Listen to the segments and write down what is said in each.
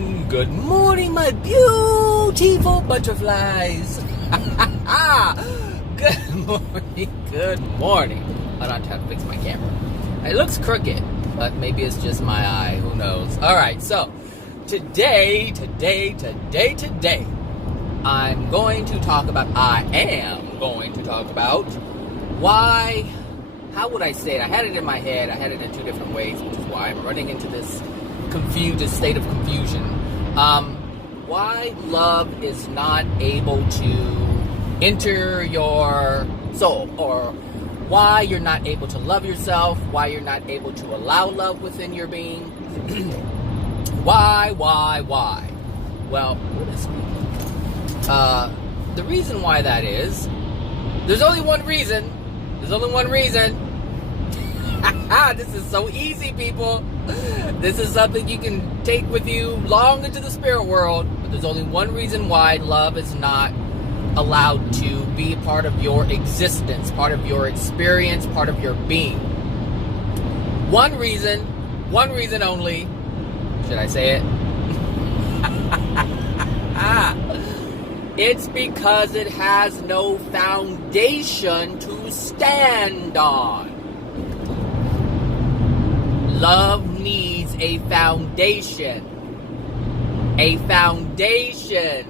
my beautiful butterflies. Good morning. I'm not trying to fix my camera. It looks crooked, but maybe it's just my eye, who knows. All right, so today, I am going to talk about why, how would I say it? I had it in my head. I had it in two different ways, which is why I'm running into this state of confusion. Why love is not able to enter your soul, or why you're not able to love yourself, why you're not able to allow love within your being. Why? Well, the reason why that is, there's only one reason. This is so easy, people. This is something you can take with you long into the spirit world. But there's only one reason why love is not allowed to be part of your existence, part of your experience, part of your being. One reason only. Should I say it? It's because it has no foundation to stand on. Love needs a foundation. A foundation.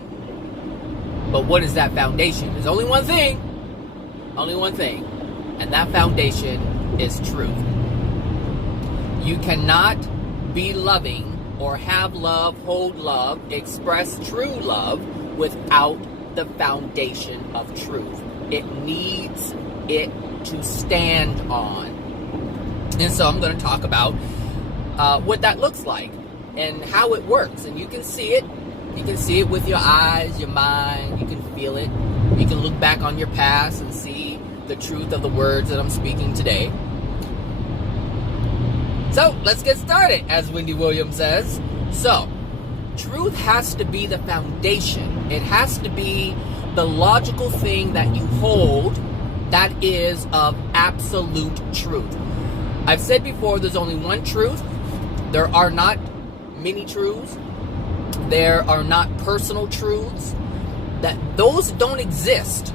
But what is that foundation? There's only one thing. And that foundation is truth. You cannot be loving or have love, hold love, express true love without the foundation of truth. It needs it to stand on. And so I'm going to talk about what that looks like and how it works. And you can see it. You can see it with your eyes, your mind. You can feel it. You can look back on your past and see the truth of the words that I'm speaking today. So let's get started, as Wendy Williams says. So, truth has to be the foundation. It has to be the logical thing that you hold that is of absolute truth. I've said before, there's only one truth. There are not many truths. There are not personal truths. Those don't exist.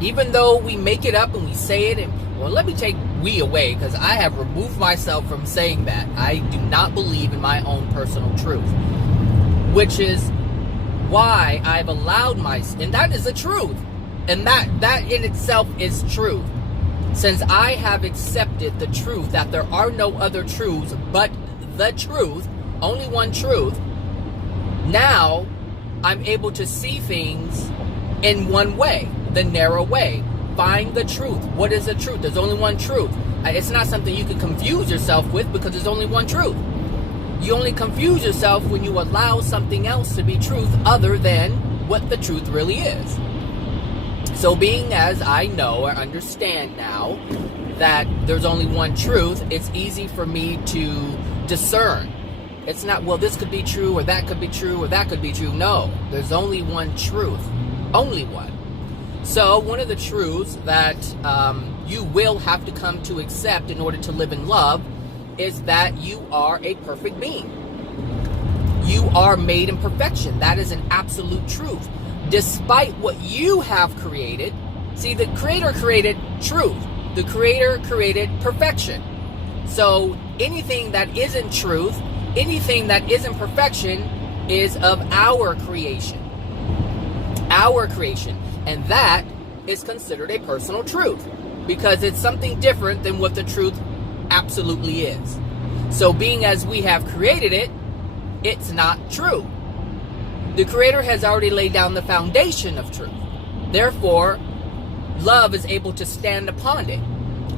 Even though we make it up and we say it, and well, let me take we away, because I have removed myself from saying that. I do not believe in my own personal truth, which is why I've allowed and that is the truth, and that in itself is truth. Since I have accepted the truth that there are no other truths but the truth, only one truth, now I'm able to see things in one way, the narrow way. Find the truth. What is the truth? There's only one truth. It's not something you can confuse yourself with, because there's only one truth. You only confuse yourself when you allow something else to be truth other than what the truth really is. So being as I know or understand now that there's only one truth, it's easy for me to discern. It's not, well, this could be true, or that could be true, or that could be true. No, there's only one truth. Only one. So one of the truths that you will have to come to accept in order to live in love is that you are a perfect being. You are made in perfection. That is an absolute truth. Despite what you have created, see, the Creator created truth. The Creator created perfection. So anything that isn't truth, anything that isn't perfection, is of our creation. Our creation. And that is considered a personal truth, because it's something different than what the truth absolutely is. So being as we have created it, it's not true. The Creator has already laid down the foundation of truth. Therefore, love is able to stand upon it.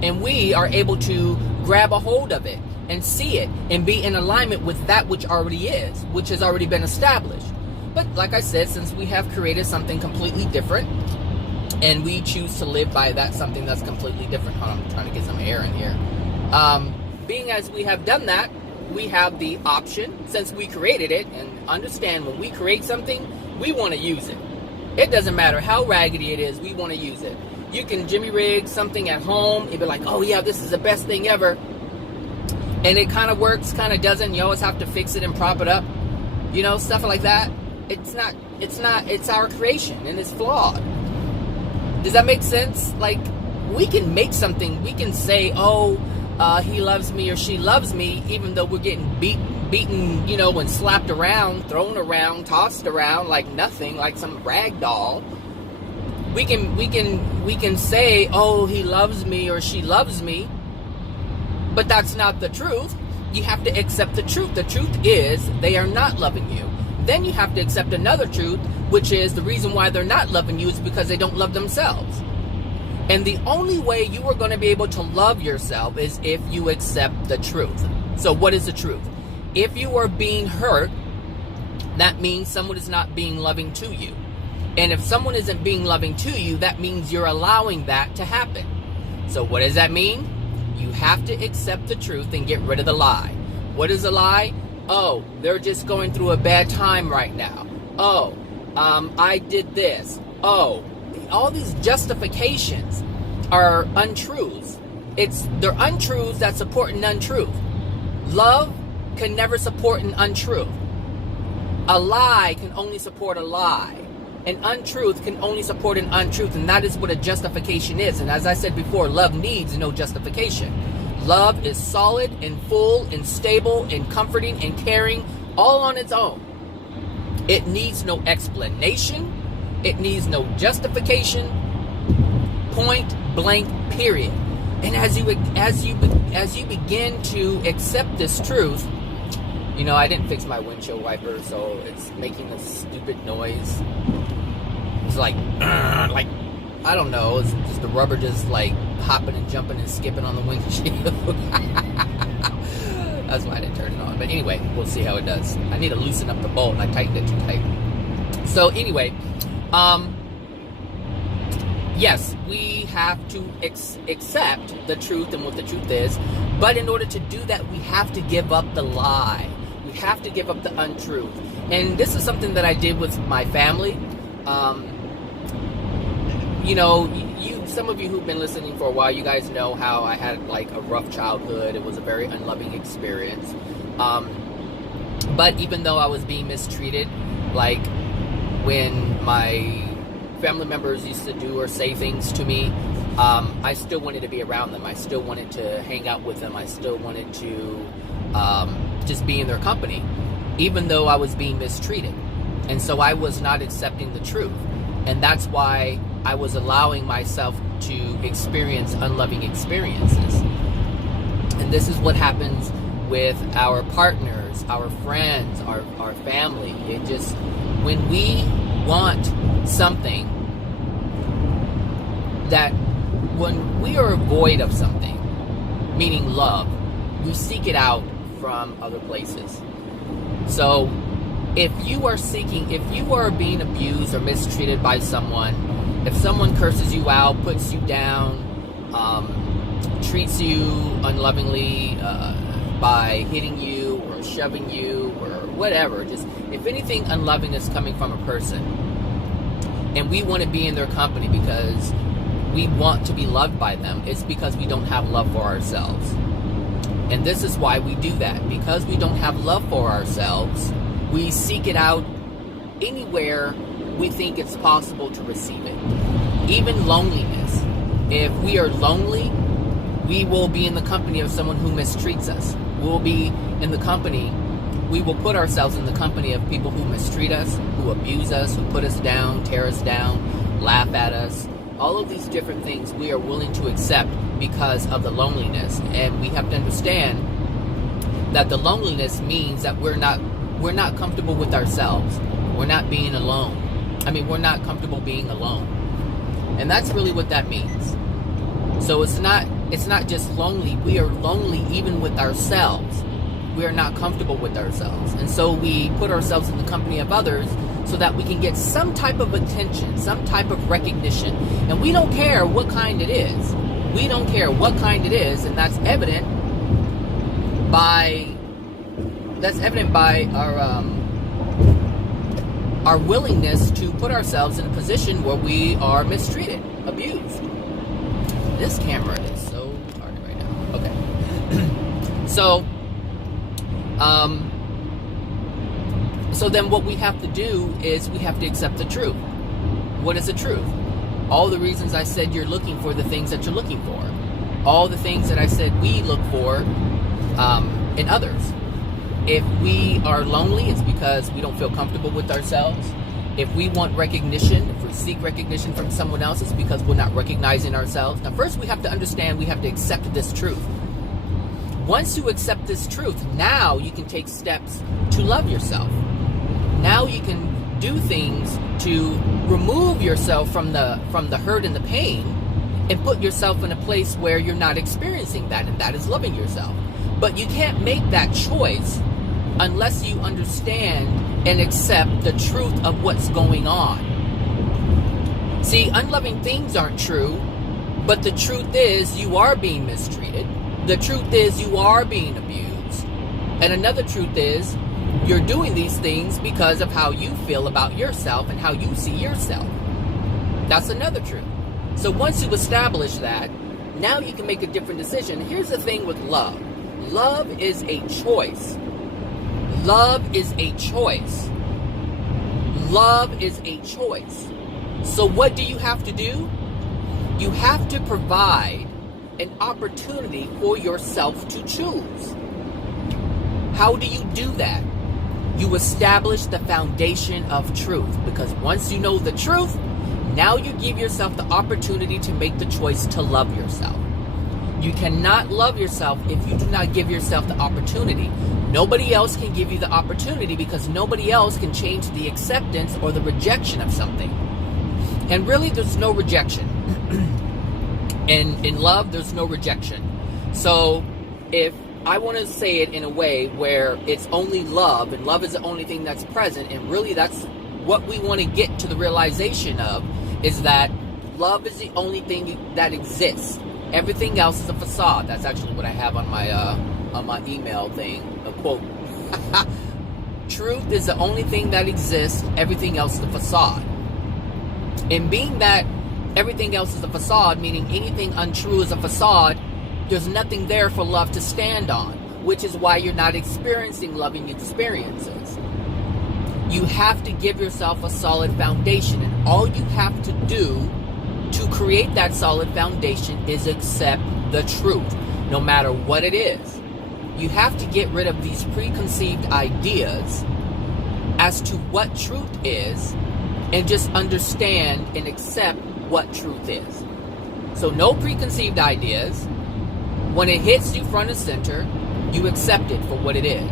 And we are able to grab a hold of it and see it and be in alignment with that which already is, which has already been established. But like I said, since we have created something completely different, and we choose to live by that something that's completely different. Hold on, I'm trying to get some air in here. Being as we have done that, we have the option, since we created it, and understand when we create something, we want to use it. It doesn't matter how raggedy it is, we want to use it. You can jimmy rig something at home and be like, oh yeah, this is the best thing ever. And it kind of works, kind of doesn't. You always have to fix it and prop it up. stuff like that. It's our creation, and it's flawed. Does that make sense? Like, we can make something, we can say, oh, he loves me or she loves me, even though we're getting beaten, and slapped around, thrown around, tossed around like nothing, like some rag doll. We can say, oh, he loves me or she loves me, but that's not the truth. You have to accept the truth. The truth is they are not loving you. Then you have to accept another truth, which is the reason why they're not loving you is because they don't love themselves. And the only way you are going to be able to love yourself is if you accept the truth. So what is the truth? If you are being hurt, that means someone is not being loving to you. And if someone isn't being loving to you, that means you're allowing that to happen. So what does that mean? You have to accept the truth and get rid of the lie. What is a lie? Oh, they're just going through a bad time right now. Oh, I did this. Oh, all these justifications are untruths. They're untruths that support an untruth. Love can never support an untruth. A lie can only support a lie. An untruth can only support an untruth, and that is what a justification is. And as I said before, love needs no justification. Love is solid and full and stable and comforting and caring all on its own. It needs no explanation. It needs no justification. Point blank, period. And as you begin to accept this truth, I didn't fix my windshield wiper, so it's making this stupid noise. It's like I don't know. It's just the rubber just like hopping and jumping and skipping on the windshield. That's why I didn't turn it on. But anyway, we'll see how it does. I need to loosen up the bolt. I tightened it too tight. So anyway, yes, we have to accept the truth and what the truth is. But in order to do that, we have to give up the lie. We have to give up the untruth. And this is something that I did with my family. Some of you who've been listening for a while, you guys know how I had like a rough childhood. It was a very unloving experience. But even though I was being mistreated, like when my family members used to do or say things to me, I still wanted to be around them. I still wanted to hang out with them. I still wanted to just be in their company, even though I was being mistreated. And so I was not accepting the truth. And that's why I was allowing myself to experience unloving experiences. And this is what happens with our partners, our friends, our family. It just, when we want something, that when we are void of something, meaning love, we seek it out from other places. So if you are being abused or mistreated by someone, if someone curses you out, puts you down, treats you unlovingly by hitting you or shoving you or whatever, just if anything unloving is coming from a person, and we want to be in their company because we want to be loved by them, it's because we don't have love for ourselves. And this is why we do that. Because we don't have love for ourselves, we seek it out anywhere we think it's possible to receive it. Even loneliness. If we are lonely, we will be in the company of someone who mistreats us. We will put ourselves in the company of people who mistreat us, who abuse us, who put us down, tear us down, laugh at us. All of these different things we are willing to accept because of the loneliness. And we have to understand that the loneliness means that we're not comfortable with ourselves. We're not being alone. We're not comfortable being alone. And that's really what that means. So it's not just lonely. We are lonely even with ourselves. We are not comfortable with ourselves. And so we put ourselves in the company of others so that we can get some type of attention, some type of recognition. And we don't care what kind it is. We don't care what kind it is, and that's evident by our willingness to put ourselves in a position where we are mistreated, abused. This camera is so hard right now. So So then what we have to do is we have to accept the truth. What is the truth? All the reasons I said you're looking for the things that you're looking for. All the things that I said we look for in others. If we are lonely, it's because we don't feel comfortable with ourselves. If we want recognition, if we seek recognition from someone else, it's because we're not recognizing ourselves. Now, first we have to understand, we have to accept this truth. Once you accept this truth, now you can take steps to love yourself. Now you can do things to remove yourself from the hurt and the pain and put yourself in a place where you're not experiencing that, and that is loving yourself. But you can't make that choice unless you understand and accept the truth of what's going on. See, unloving things aren't true, but the truth is you are being mistreated. The truth is you are being abused. And another truth is you're doing these things because of how you feel about yourself and how you see yourself. That's another truth. So once you establish that, now you can make a different decision. Here's the thing with love. Love is a choice. Love is a choice. Love is a choice. So what do you have to do? You have to provide an opportunity for yourself to choose. How do you do that? You establish the foundation of truth, because once you know the truth, now you give yourself the opportunity to make the choice to love yourself. You cannot love yourself if you do not give yourself the opportunity. Nobody else can give you the opportunity, because nobody else can change the acceptance or the rejection of something. And really, there's no rejection. And in love, there's no rejection. So if I want to say it in a way where it's only love, and love is the only thing that's present, and really that's what we want to get to the realization of, is that love is the only thing that exists. Everything else is a facade. That's actually what I have on my email thing, a quote. Truth is the only thing that exists. Everything else is a facade. And being that everything else is a facade, meaning anything untrue is a facade, there's nothing there for love to stand on, which is why you're not experiencing loving experiences. You have to give yourself a solid foundation, and all you have to do to create that solid foundation is accept the truth, no matter what it is. You have to get rid of these preconceived ideas as to what truth is, and just understand and accept what truth is. So no preconceived ideas. When it hits you front and center, you accept it for what it is.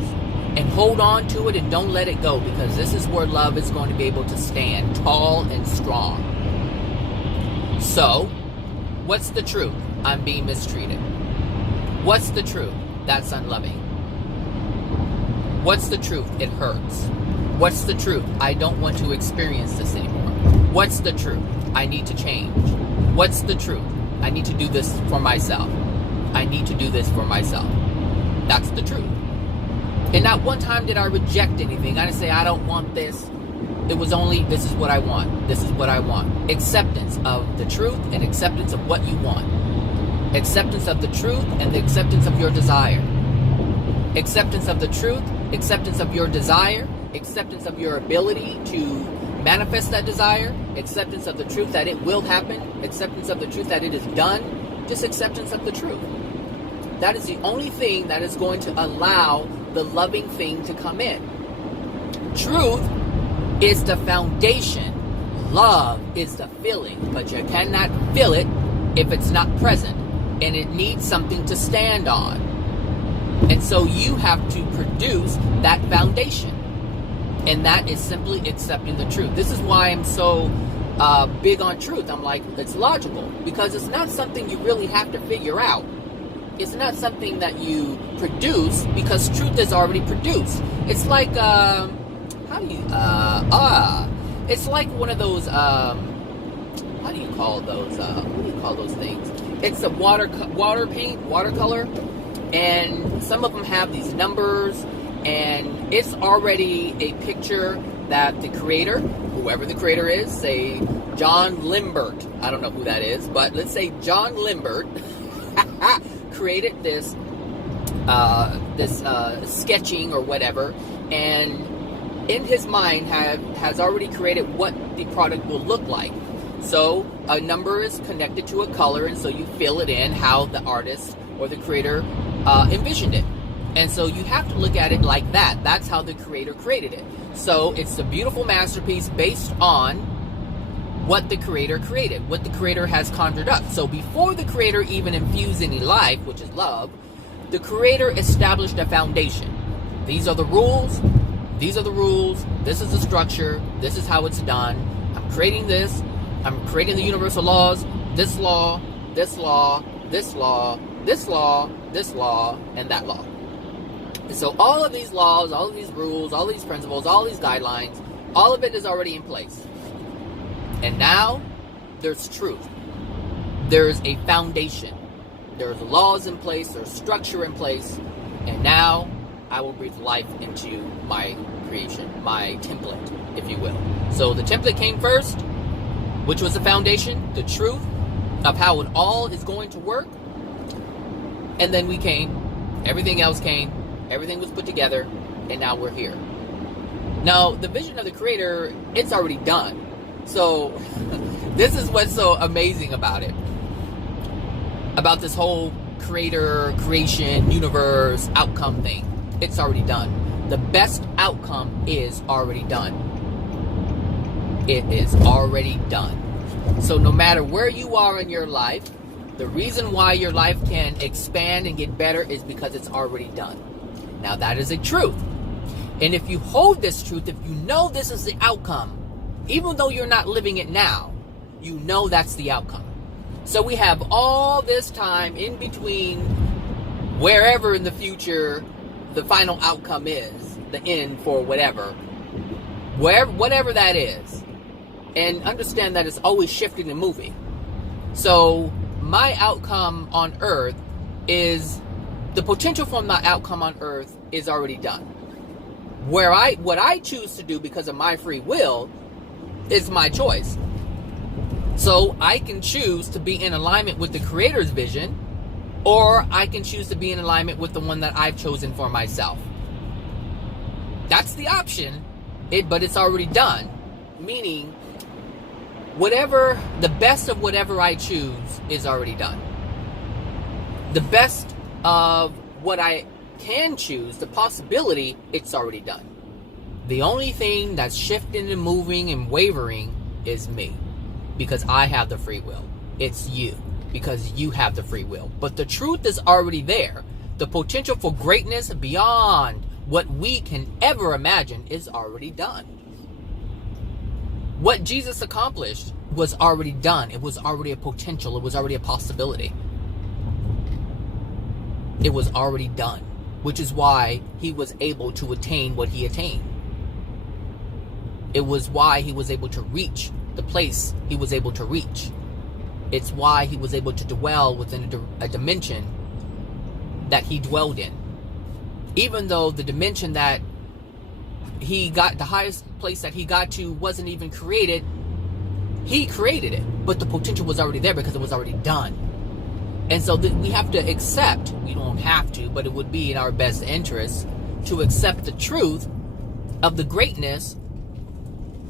And hold on to it and don't let it go, because this is where love is going to be able to stand tall and strong. So, what's the truth? I'm being mistreated. What's the truth? That's unloving. What's the truth? It hurts. What's the truth? I don't want to experience this anymore. What's the truth? I need to change. What's the truth? I need to do this for myself. I need to do this for myself. That's the truth. And not one time did I reject anything. I didn't say, I don't want this. It was only, this is what I want. This is what I want. Acceptance of the truth and acceptance of what you want. Acceptance of the truth and the acceptance of your desire. Acceptance of the truth, acceptance of your desire, acceptance of your ability to manifest that desire, acceptance of the truth that it will happen, acceptance of the truth that it is done, just acceptance of the truth. That is the only thing that is going to allow the loving thing to come in. Truth is the foundation. Love is the feeling, but you cannot feel it if it's not present, and it needs something to stand on. And so you have to produce that foundation, and that is simply accepting the truth. This is why I'm so big on truth. I'm like, it's logical, because it's not something you really have to figure out. It's not something that you produce, because truth is already produced. It's like, it's like one of those, how do you call those, what do you call those things? It's a watercolor, and some of them have these numbers, and it's already a picture that the creator, whoever the creator is, say John Limbert, I don't know who that is, but let's say John Limbert created this sketching or whatever, and in his mind has already created what the product will look like. So a number is connected to a color, and so you fill it in how the artist or the creator envisioned it. And so you have to look at it like that. That's how the creator created it. So it's a beautiful masterpiece based on what the creator created, what the creator has conjured up. So before the creator even infused any life, which is love, the creator established a foundation. These are the rules. These are the rules. This is the structure. This is how it's done. I'm creating this. I'm creating the universal laws. This law, this law, this law, this law, this law, and that law. And so all of these laws, all of these rules, all these principles, all these guidelines, all of it is already in place. And now there's truth. There's a foundation. There's laws in place. There's structure in place. And now I will breathe life into my creation, my template, if you will. So the template came first, which was the foundation, the truth of how it all is going to work. And then we came. Everything else came. Everything was put together. And now we're here. Now, the vision of the creator, it's already done. So this is what's so amazing about it. About this whole creator, creation, universe, outcome thing. It's already done. The best outcome is already done. It is already done. So no matter where you are in your life, the reason why your life can expand and get better is because it's already done. Now that is a truth. And if you hold this truth, if you know this is the outcome, even though you're not living it now, you know that's the outcome. So we have all this time in between wherever in the future the final outcome is, the end for whatever that is. And understand that it's always shifting and moving. So my outcome on earth is, the potential for my outcome on earth is already done. What I choose to do because of my free will is my choice. So I can choose to be in alignment with the creator's vision, or I can choose to be in alignment with the one that I've chosen for myself. That's the option, but it's already done. Meaning, the best of whatever I choose is already done. The best of what I can choose, the possibility, it's already done. The only thing that's shifting and moving and wavering is me, because I have the free will. It's you, because you have the free will. But the truth is already there. The potential for greatness beyond what we can ever imagine is already done. What Jesus accomplished was already done. It was already a potential. It was already a possibility. It was already done, which is why he was able to attain what he attained. It was why he was able to reach the place he was able to reach. It's why he was able to dwell within a dimension that he dwelled in. Even though the dimension that he got, the highest place that he got to wasn't even created, he created it. But the potential was already there because it was already done. And so we have to accept, we don't have to, but it would be in our best interest to accept the truth of the greatness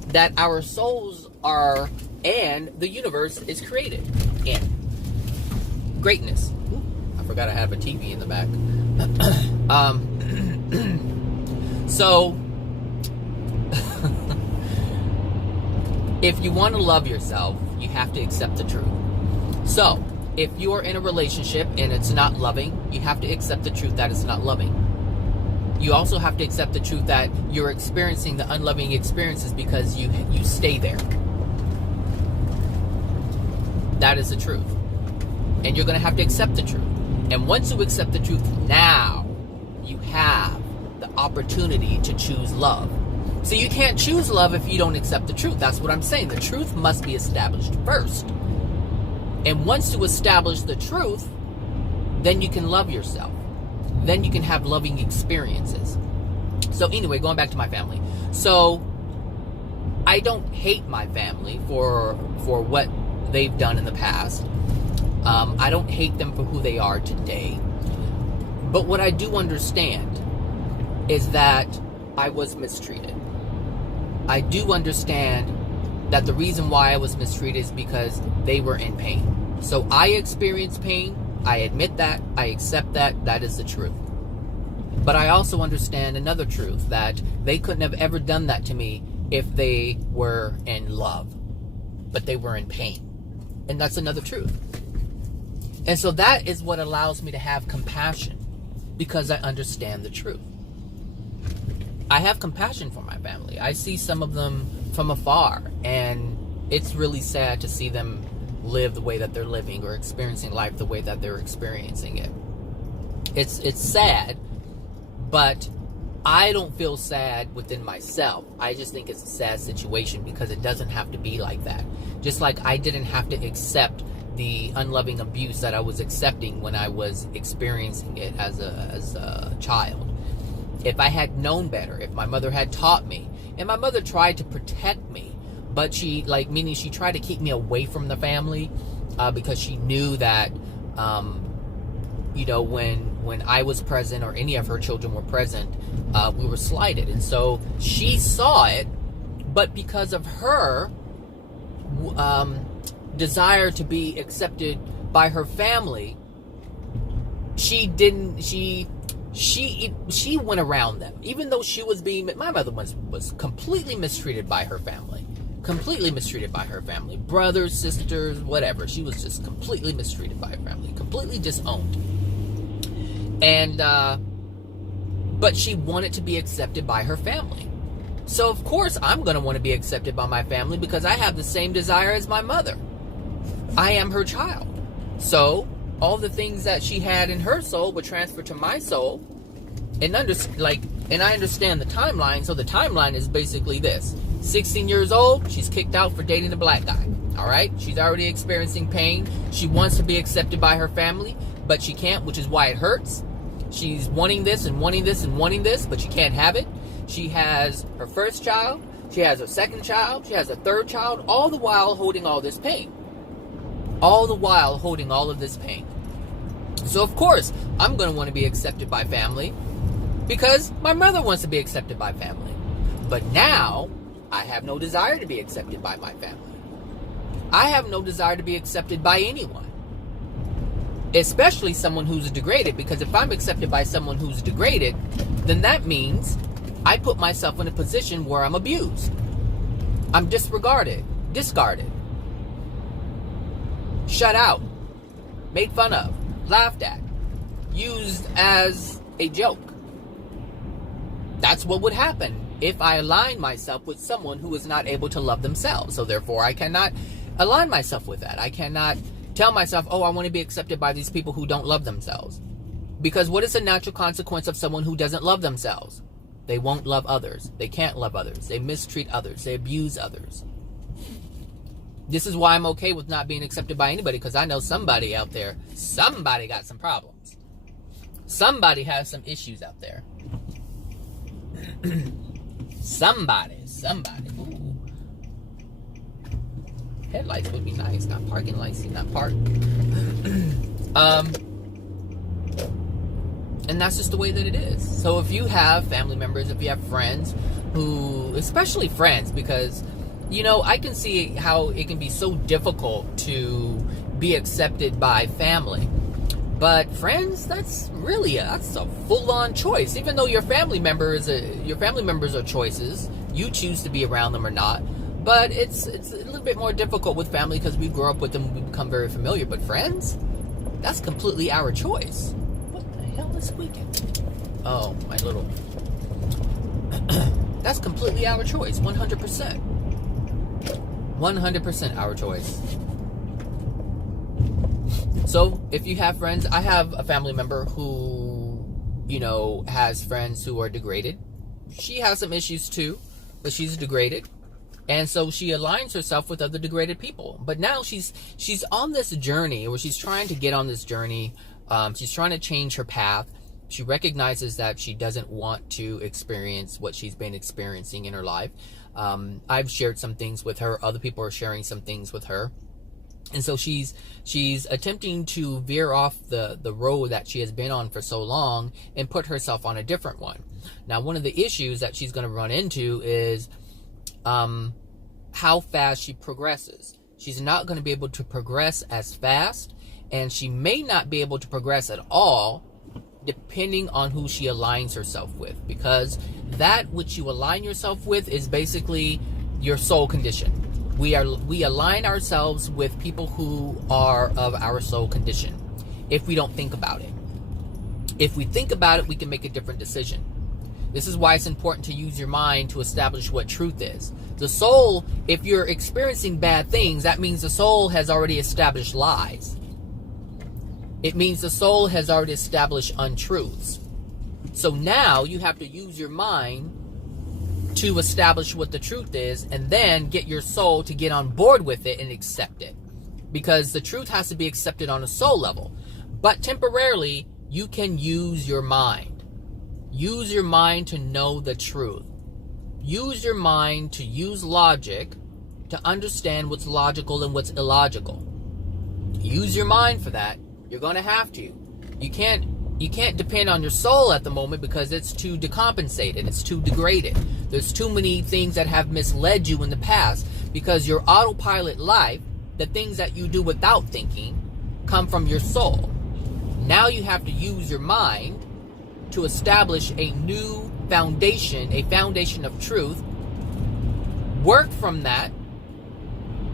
that our souls are and the universe is created in. Greatness. Ooh, I forgot I have a TV in the back. So, if you want to love yourself, you have to accept the truth. So, if you are in a relationship and it's not loving, you have to accept the truth that it's not loving. You also have to accept the truth that you're experiencing the unloving experiences because you stay there. That is the truth. And you're going to have to accept the truth. And once you accept the truth, now you have the opportunity to choose love. So you can't choose love if you don't accept the truth. That's what I'm saying. The truth must be established first. And once you establish the truth, then you can love yourself. Then you can have loving experiences. So anyway, going back to my family. So I don't hate my family for what they've done in the past. I don't hate them for who they are today. But what I do understand is that I was mistreated. I do understand that the reason why I was mistreated is because they were in pain. So I experienced pain. I admit that. I accept that. That is the truth. But I also understand another truth, that they couldn't have ever done that to me if they were in love. But they were in pain. And that's another truth. And so that is what allows me to have compassion, because I understand the truth. I have compassion for my family. I see some of them from afar, and it's really sad to see them live the way that they're living, or experiencing life the way that they're experiencing it. It's sad, but I don't feel sad within myself. I just think it's a sad situation because it doesn't have to be like that. Just like I didn't have to accept the unloving abuse that I was accepting when I was experiencing it as a child. If I had known better, if my mother had taught me, and my mother tried to protect me, but she tried to keep me away from the family, because she knew that, when I was present, or any of her children were present, we were slighted. And so she saw it, but because of her desire to be accepted by her family, she went around them. Even though my mother was completely mistreated by her family. Completely mistreated by her family. Brothers, sisters, whatever. She was just completely mistreated by her family. Completely disowned. And, but she wanted to be accepted by her family. So of course I'm going to want to be accepted by my family, because I have the same desire as my mother. I am her child. So all the things that she had in her soul would transfer to my soul. And I understand the timeline. So the timeline is basically this. 16 years old, she's kicked out for dating a black guy. All right? She's already experiencing pain. She wants to be accepted by her family, but she can't, which is why it hurts. She's wanting this and wanting this and wanting this, but she can't have it. She has her first child. She has her second child. She has a third child, all the while holding all this pain. All the while holding all of this pain. So of course, I'm going to want to be accepted by family, because my mother wants to be accepted by family. But now, I have no desire to be accepted by my family. I have no desire to be accepted by anyone. Especially someone who's degraded, because if I'm accepted by someone who's degraded, then that means I put myself in a position where I'm abused. I'm disregarded, discarded, shut out, made fun of, laughed at, used as a joke. That's what would happen if I align myself with someone who is not able to love themselves. So therefore, I cannot align myself with that. I cannot tell myself, oh, I want to be accepted by these people who don't love themselves. Because what is the natural consequence of someone who doesn't love themselves? They won't love others. They can't love others. They mistreat others. They abuse others. This is why I'm okay with not being accepted by anybody, because I know somebody out there, somebody got some problems. Somebody has some issues out there. Somebody. Ooh. Headlights would be nice, not parking lights, not park. And that's just the way that it is. So if you have family members, if you have friends who, especially friends, because, I can see how it can be so difficult to be accepted by family. But friends, that's a full-on choice. Even though your family members are choices, you choose to be around them or not. But it's a little bit more difficult with family because we grow up with them, we become very familiar. But friends, that's completely our choice. What the hell is squeaking? Oh, my little. That's completely our choice, 100%. 100% our choice. So, if you have friends, I have a family member who, has friends who are degraded. She has some issues too, but she's degraded. And so she aligns herself with other degraded people. But now she's on this journey, or she's trying to get on this journey. She's trying to change her path. She recognizes that she doesn't want to experience what she's been experiencing in her life. I've shared some things with her. Other people are sharing some things with her. And so she's attempting to veer off the road that she has been on for so long and put herself on a different one. Now, one of the issues that she's going to run into is how fast she progresses. She's not going to be able to progress as fast, and she may not be able to progress at all, depending on who she aligns herself with, because that which you align yourself with is basically your soul condition. We align ourselves with people who are of our soul condition if we don't think about it. If we think about it, we can make a different decision. This is why it's important to use your mind to establish what truth is. The soul, if you're experiencing bad things, that means the soul has already established lies. It means the soul has already established untruths. So now you have to use your mind to establish what the truth is, and then get your soul to get on board with it and accept it. Because the truth has to be accepted on a soul level. But temporarily, you can use your mind. Use your mind to know the truth. Use your mind to use logic to understand what's logical and what's illogical. Use your mind for that. You're going to have to. You can't depend on your soul at the moment because it's too decompensated. It's too degraded. There's too many things that have misled you in the past because your autopilot life, the things that you do without thinking, come from your soul. Now you have to use your mind to establish a new foundation, a foundation of truth. Work from that.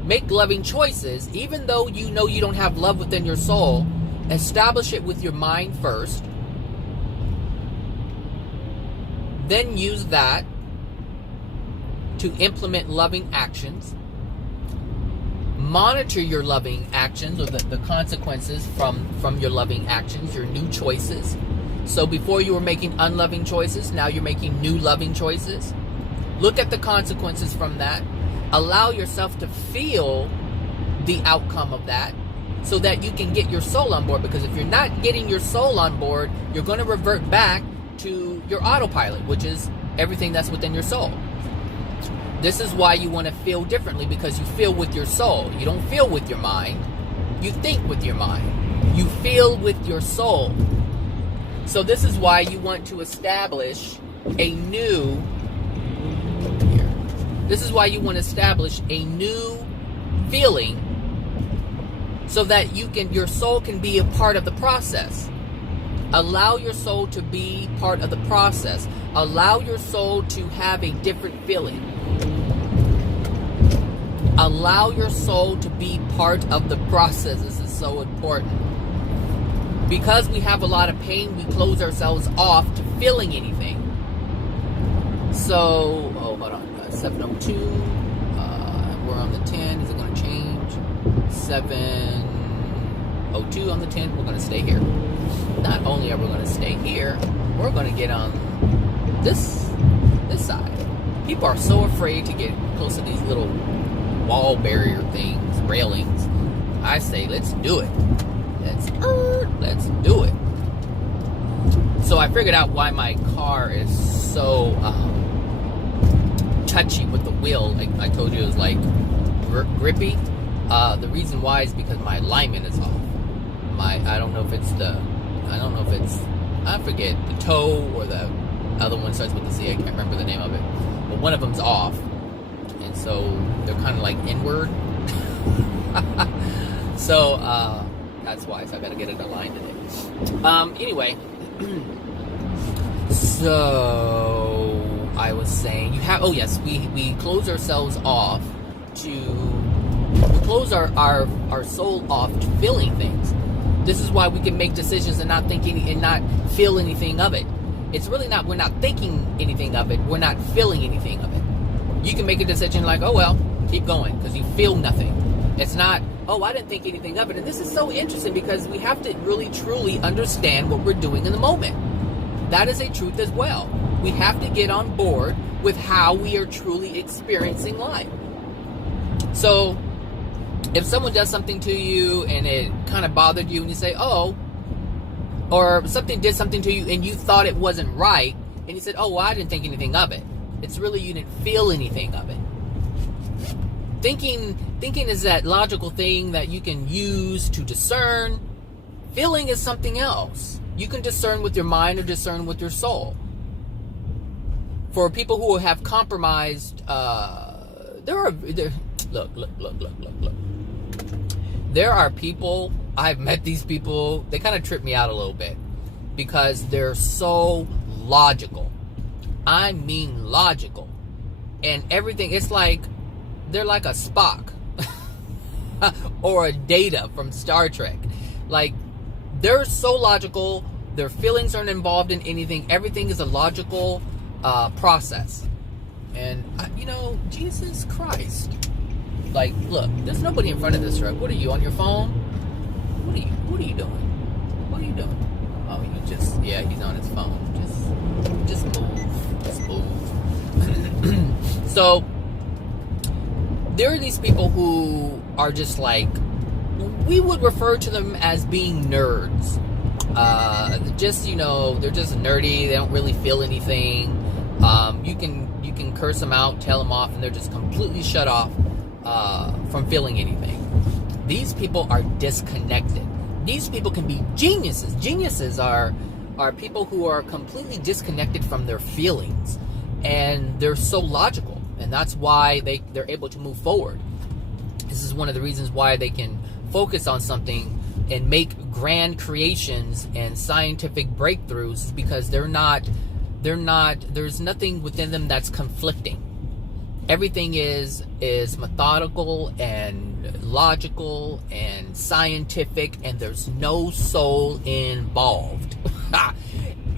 Make loving choices, even though you know you don't have love within your soul. Establish it with your mind first. Then use that to implement loving actions. Monitor your loving actions, or the consequences from your loving actions, your new choices. So before you were making unloving choices, now you're making new loving choices. Look at the consequences from that. Allow yourself to feel the outcome of that so that you can get your soul on board. Because if you're not getting your soul on board, you're going to revert back to your autopilot, which is everything that's within your soul. This is why you want to feel differently, because you feel with your soul. You don't feel with your mind. You think with your mind. You feel with your soul. So this is why you want to establish a new... This is why you want to establish a new feeling so that your soul can be a part of the process. Allow your soul to be part of the process. Allow your soul to have a different feeling. Allow your soul to be part of the process. This is so important. Because we have a lot of pain, we close ourselves off to feeling anything. So, hold on. 7:02. We're on the 10. Is it going to change? 7:02 on the 10. We're going to stay here. Not only are we going to stay here, we're going to get on this side. People are so afraid to get close to these little wall barrier things, railings. I say, let's do it. Let's do it. So I figured out why my car is so touchy with the wheel. Like I told you, it was like grippy. The reason why is because my alignment is off. I don't know if it's I forget, the toe or the other one starts with the C. I can't remember the name of it. But one of them's off. And so they're kind of like inward. So that's why. So I gotta get it aligned today. Anyway. So I was saying we close ourselves off we close our soul off to feeling things. This is why we can make decisions and not thinking and not feel anything of it. It's really not, we're not thinking anything of it, we're not feeling anything of it. You can make a decision like, oh well, keep going, because you feel nothing. It's not, oh, I didn't think anything of it. And this is so interesting because we have to really truly understand what we're doing in the moment. That is a truth as well. We have to get on board with how we are truly experiencing life. So, if someone does something to you and it kind of bothered you and you say, oh, or something did something to you and you thought it wasn't right, and you said, oh, well, I didn't think anything of it. It's really you didn't feel anything of it. Thinking is that logical thing that you can use to discern. Feeling is something else. You can discern with your mind or discern with your soul. For people who have compromised look. There are people, I've met these people, they kind of trip me out a little bit because they're so logical. I mean logical. And everything, it's like, they're like a Spock or a Data from Star Trek. Like, they're so logical, their feelings aren't involved in anything, everything is a logical process. And, Jesus Christ. Like, look, there's nobody in front of this truck. What are you, on your phone? What are you doing? What are you doing? Oh, he's on his phone. Just move. So, there are these people who are just like, we would refer to them as being nerds. They're just nerdy. They don't really feel anything. You can curse them out, tell them off, and they're just completely shut off from feeling anything. These people are disconnected. These people can be geniuses. Geniuses are people who are completely disconnected from their feelings, and they're so logical, and that's why they're able to move forward. This is one of the reasons why they can focus on something and make grand creations and scientific breakthroughs, because there's nothing within them that's conflicting. Everything is methodical and logical and scientific, and there's no soul involved.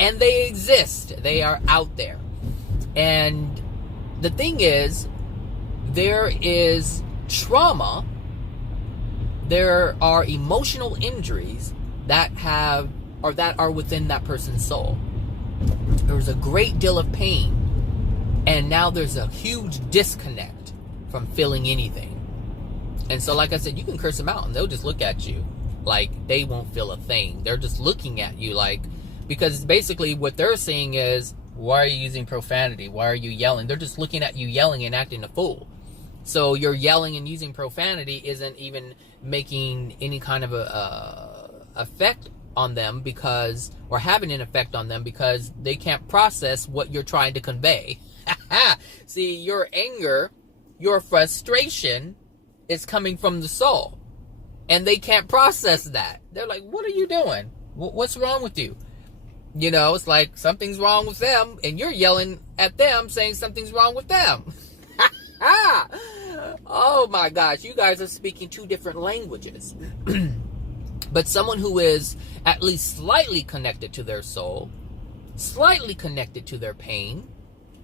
And they exist. They are out there. And the thing is, there is trauma. There are emotional injuries that are within that person's soul. There's a great deal of pain. And now there's a huge disconnect from feeling anything. And so, like I said, you can curse them out and they'll just look at you like they won't feel a thing. They're just looking at you like, because basically what they're saying is, why are you using profanity? Why are you yelling? They're just looking at you yelling and acting a fool. So your yelling and using profanity isn't even making any kind of a effect on them, or having an effect on them, because they can't process what you're trying to convey. See, your anger, your frustration is coming from the soul, and they can't process that. They're like, what are you doing? What's wrong with you? It's like something's wrong with them, and you're yelling at them saying something's wrong with them. Oh my gosh, you guys are speaking two different languages. But someone who is at least slightly connected to their soul, slightly connected to their pain,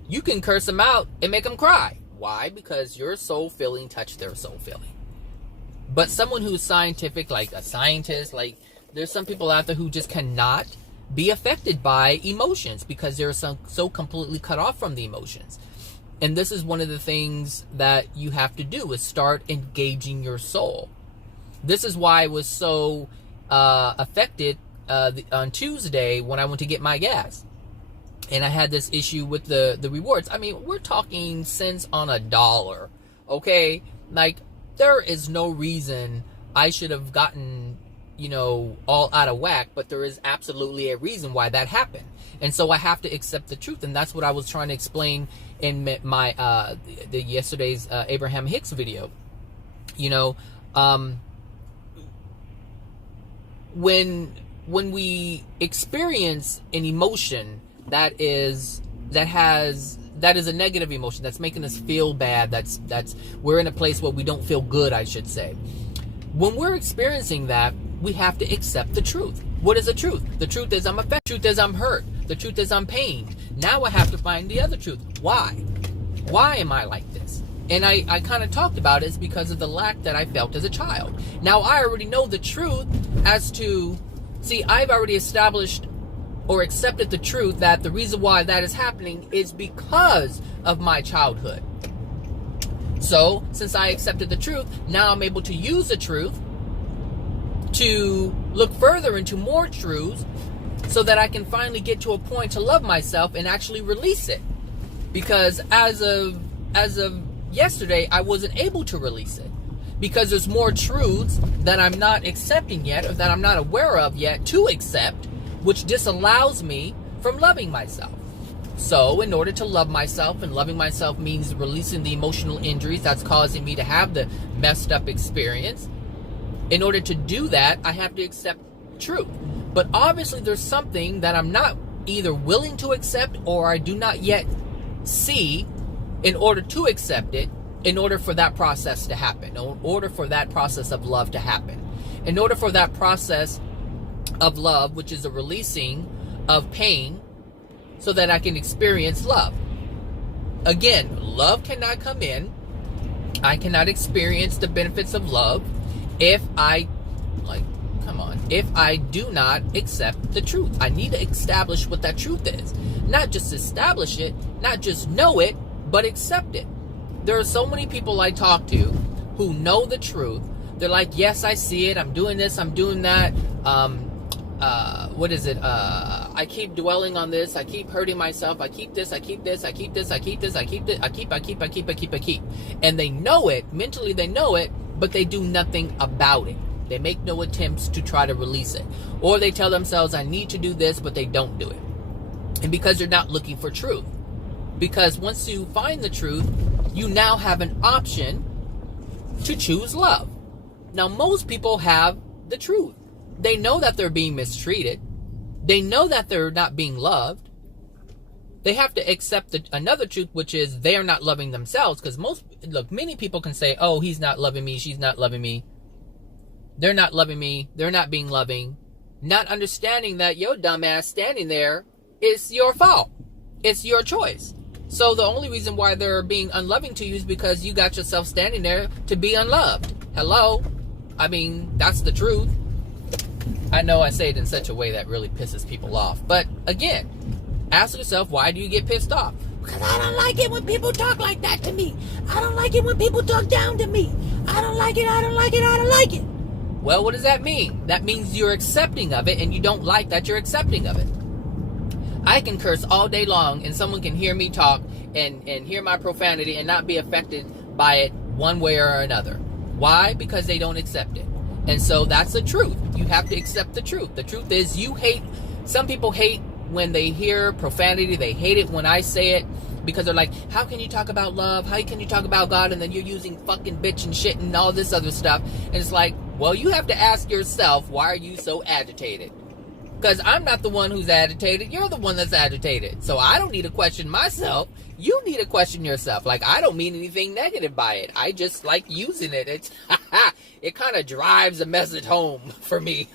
you can curse them out and make them cry. Why? Because your soul feeling touched their soul feeling. But someone who's scientific, like a scientist, like there's some people out there who just cannot be affected by emotions because they're so completely cut off from the emotions. And this is one of the things that you have to do, is start engaging your soul. This is why I was so affected on Tuesday when I went to get my gas. And I had this issue with the rewards. I mean, we're talking cents on a dollar, okay? Like, there is no reason I should have gotten, all out of whack, but there is absolutely a reason why that happened. And so I have to accept the truth, and that's what I was trying to explain in my yesterday's Abraham Hicks video. When we experience an emotion that is a negative emotion, that's making us feel bad, that's we're in a place where we don't feel good, I should say. When we're experiencing that, we have to accept the truth. What is the truth? The truth is I'm affected. The truth is I'm hurt. The truth is I'm pained. Now I have to find the other truth. Why? Why am I like this? And I kind of talked about it. It's because of the lack that I felt as a child. Now I already know the truth as to, I've already established or accepted the truth that the reason why that is happening is because of my childhood. So, since I accepted the truth, now I'm able to use the truth to look further into more truths so that I can finally get to a point to love myself and actually release it. Because as of yesterday, I wasn't able to release it. Because there's more truths that I'm not accepting yet, or that I'm not aware of yet to accept, which disallows me from loving myself. So in order to love myself, and loving myself means releasing the emotional injuries that's causing me to have the messed up experience, in order to do that, I have to accept truth. But obviously there's something that I'm not either willing to accept or I do not yet see in order to accept it, in order for that process to happen, in order for that process of love to happen. In order for that process of love, which is a releasing of pain, so that I can experience love. Again, love cannot come in. I cannot experience the benefits of love if I do not accept the truth. I need to establish what that truth is. Not just establish it, not just know it, but accept it. There are so many people I talk to who know the truth. They're like, yes, I see it. I'm doing this. I'm doing that. I keep dwelling on this. I keep hurting myself. I keep this. I keep this. I keep this. I keep this. I keep this. I keep. And they know it. Mentally, they know it, but they do nothing about it. They make no attempts to try to release it. Or they tell themselves, I need to do this, but they don't do it. And because they're not looking for truth. Because once you find the truth, you now have an option to choose love. Now, most people have the truth. They know that they're being mistreated. They know that they're not being loved. They have to accept another truth, which is they are not loving themselves. Because many people can say, oh, he's not loving me, she's not loving me. They're not loving me, they're not being loving. Not understanding that your dumbass standing there is your fault. It's your choice. So the only reason why they're being unloving to you is because you got yourself standing there to be unloved. Hello? I mean, that's the truth. I know I say it in such a way that really pisses people off. But again, ask yourself, why do you get pissed off? Because I don't like it when people talk like that to me. I don't like it when people talk down to me. I don't like it, I don't like it, I don't like it. Well, what does that mean? That means you're accepting of it and you don't like that you're accepting of it. I can curse all day long and someone can hear me talk and hear my profanity and not be affected by it one way or another. Why? Because they don't accept it. And so that's the truth. You have to accept the truth. The truth is some people hate when they hear profanity. They hate it when I say it because they're like, how can you talk about love? How can you talk about God? And then you're using fucking bitch and shit and all this other stuff. And it's like, well, you have to ask yourself, why are you so agitated? Because I'm not the one who's agitated. You're the one that's agitated. So I don't need to question myself. You need to question yourself. Like, I don't mean anything negative by it. I just like using it. It's it kind of drives a message home for me.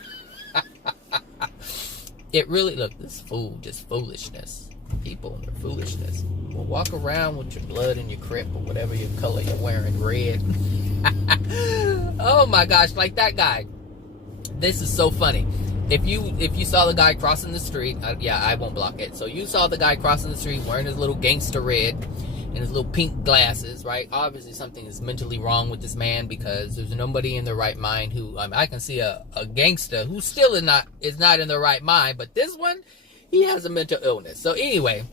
It really, look, this just foolishness. People and their foolishness. Well, walk around with your blood in your crip or whatever your color you're wearing, red. Oh my gosh, like that guy. This is so funny. If you saw the guy crossing the street, I won't block it. So you saw the guy crossing the street wearing his little gangster red and his little pink glasses, right? Obviously something is mentally wrong with this man because there's nobody in their right mind who, I can see a gangster who still is not in their right mind, but this one, he has a mental illness. So anyway,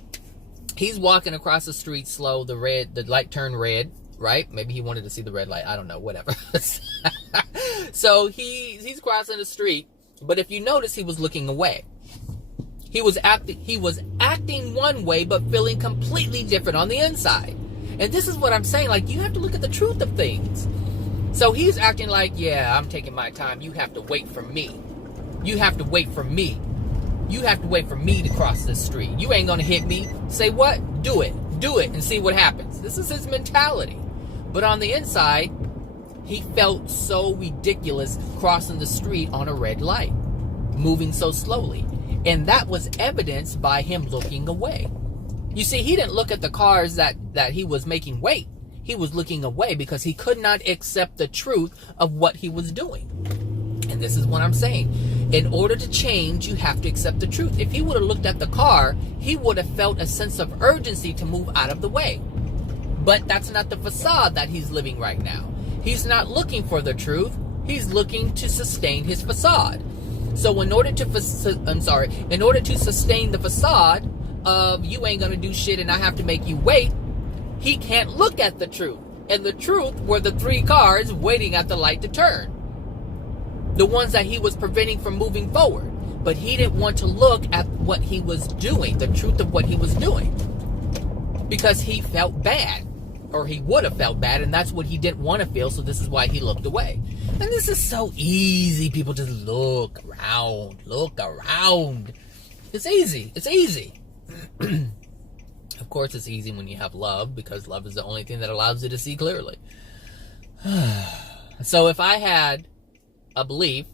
he's walking across the street slow, the light turned red, right? Maybe he wanted to see the red light, I don't know, whatever. So he's crossing the street. But if you notice, he was looking away. He was acting one way, but feeling completely different on the inside. And this is what I'm saying. Like, you have to look at the truth of things. So he's acting like, yeah, I'm taking my time. You have to wait for me. You have to wait for me. You have to wait for me to cross this street. You ain't going to hit me. Say what? Do it. Do it and see what happens. This is his mentality. But on the inside, he felt so ridiculous crossing the street on a red light, moving so slowly. And that was evidenced by him looking away. You see, he didn't look at the cars that he was making wait. He was looking away because he could not accept the truth of what he was doing. And this is what I'm saying. In order to change, you have to accept the truth. If he would have looked at the car, he would have felt a sense of urgency to move out of the way. But that's not the facade that he's living right now. He's not looking for the truth. He's looking to sustain his facade. So in order to sustain the facade of you ain't gonna do shit and I have to make you wait, he can't look at the truth. And the truth were the 3 cars waiting at the light to turn. The ones that he was preventing from moving forward. but he didn't want to look at what he was doing, the truth of what he was doing, because he felt bad, or he would have felt bad, and that's what he didn't want to feel, so this is why he looked away. And this is so easy. People just look around. It's easy. Of course it's easy when you have love, because love is the only thing that allows you to see clearly. So if I had a belief,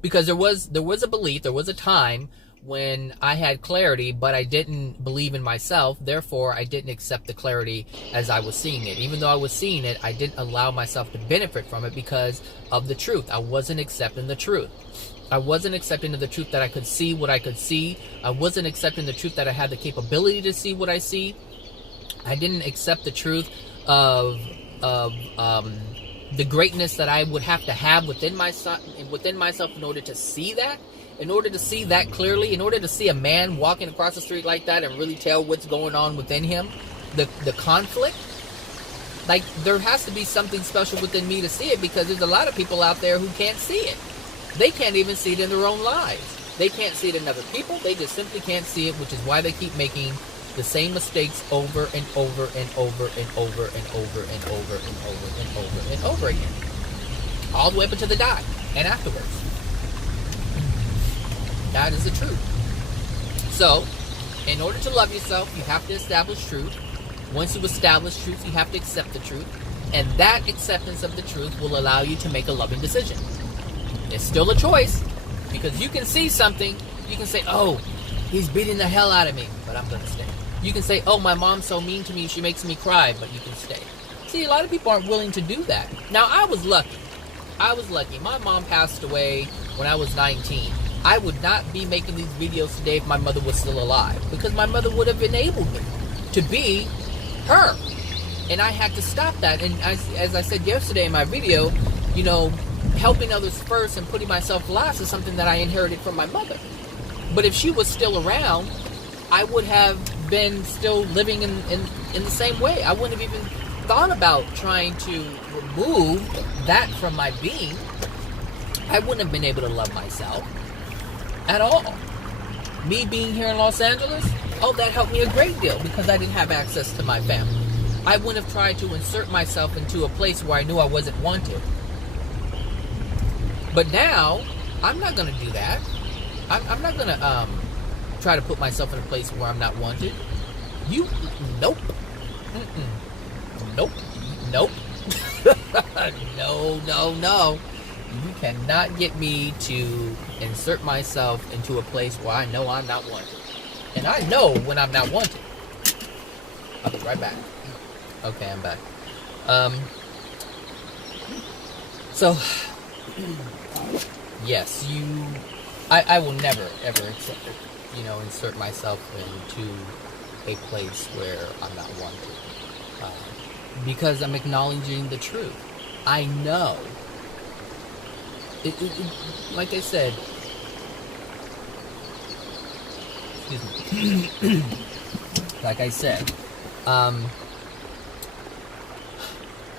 because there was a belief, there was a time when I had clarity, but I didn't believe in myself. Therefore, I didn't accept the clarity as I was seeing it. Even though I was seeing it, I didn't allow myself to benefit from it because of the truth. I wasn't accepting the truth. I wasn't accepting the truth that I could see what I could see. I wasn't accepting the truth that I had the capability to see what I see. I didn't accept the truth of the greatness that I would have to have within myself in order to see that. In order to see that clearly, in order to see a man walking across the street like that and really tell what's going on within him, the conflict, like, there has to be something special within me to see it, because there's a lot of people out there who can't see it. They can't even see it in their own lives. They can't see it in other people. They just simply can't see it, which is why they keep making the same mistakes over and over and over and over and over and over and over and over and over again. All the way up until they die and afterwards. That is the truth. So, in order to love yourself, you have to establish truth. Once you establish truth, you have to accept the truth. And that acceptance of the truth will allow you to make a loving decision. It's still a choice, because you can see something. You can say, oh, he's beating the hell out of me, but I'm going to stay. You can say, oh, my mom's so mean to me, she makes me cry, but you can stay. See, a lot of people aren't willing to do that. Now, I was lucky. My mom passed away when I was 19. I would not be making these videos today if my mother was still alive, because my mother would have enabled me to be her. And I had to stop that. And as I said yesterday in my video, helping others first and putting myself last is something that I inherited from my mother. But if she was still around, I would have been still living in the same way. I wouldn't have even thought about trying to remove that from my being. I wouldn't have been able to love myself at all. Me being here in Los Angeles, that helped me a great deal, because I didn't have access to my family. I wouldn't have tried to insert myself into a place where I knew I wasn't wanted. But now, I'm not going to do that. I'm not going to try to put myself in a place where I'm not wanted. Nope. Nope. No. You cannot get me to insert myself into a place where I know I'm not wanted. And I know when I'm not wanted. I'll be right back. Okay, I'm back. So, yes, I will never, ever insert myself into a place where I'm not wanted. Because I'm acknowledging the truth. I know. Like I said, excuse me. Like I said,